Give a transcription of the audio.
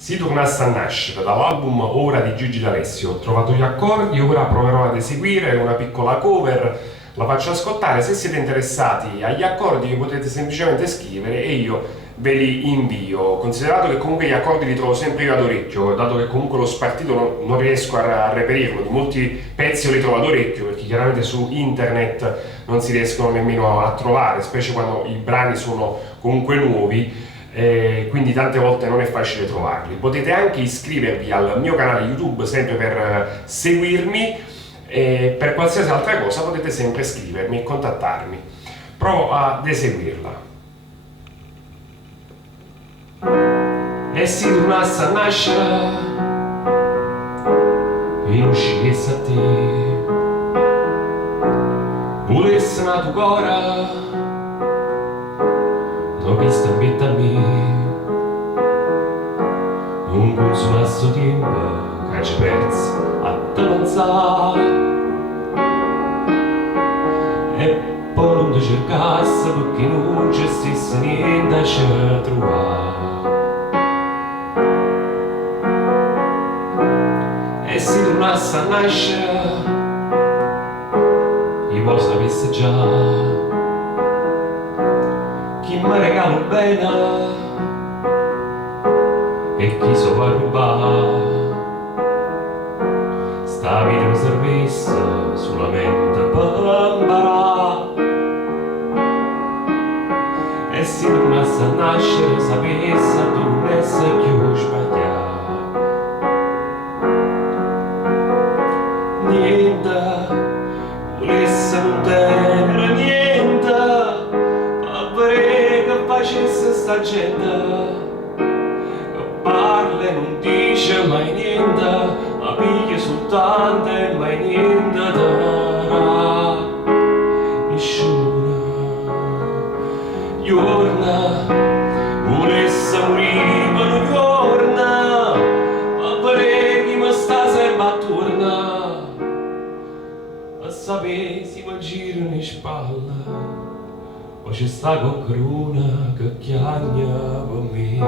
Si tornasse a nascere dall'album Ora di Gigi D'Alessio. Ho trovato gli accordi, ora proverò ad eseguire una piccola cover, la faccio ascoltare. Se siete interessati agli accordi mi potete semplicemente scrivere e io ve li invio. Considerato che comunque gli accordi li trovo sempre io ad orecchio, dato che comunque lo spartito non riesco a reperirlo, di molti pezzi io li trovo ad orecchio perché chiaramente su internet non si riescono nemmeno a trovare, specie quando i brani sono comunque nuovi. Quindi tante volte non è facile trovarli. Potete anche iscrivervi al mio canale YouTube sempre per seguirmi e per qualsiasi altra cosa potete sempre scrivermi e contattarmi. Provo ad eseguirla. E si tornasse a nascere e non uscisse a te, volesse una tua cora che sta betta a me, non consumasse tempo che ci perso a te pensare e poi non ti cercasse perché non ci stesse niente a ci trovare. E se tornasse a nascere io sapesse già chi mi regala bene e chi so va a rubare. Sta vita mi servisse solamente per imparare. E se tornasse a nascere sapesse dove essere più sbagliato. Niente volesse non tenere niente, facesse sta gente che parla e non dice mai niente, ma piglia soltanto e mai niente darà. Nessuno giorna volesse morire un giorno, ma pare chi mi sta sempre attorno a sapere se mi girano in spalla. O c'è sta qualcuno che chiagna per me.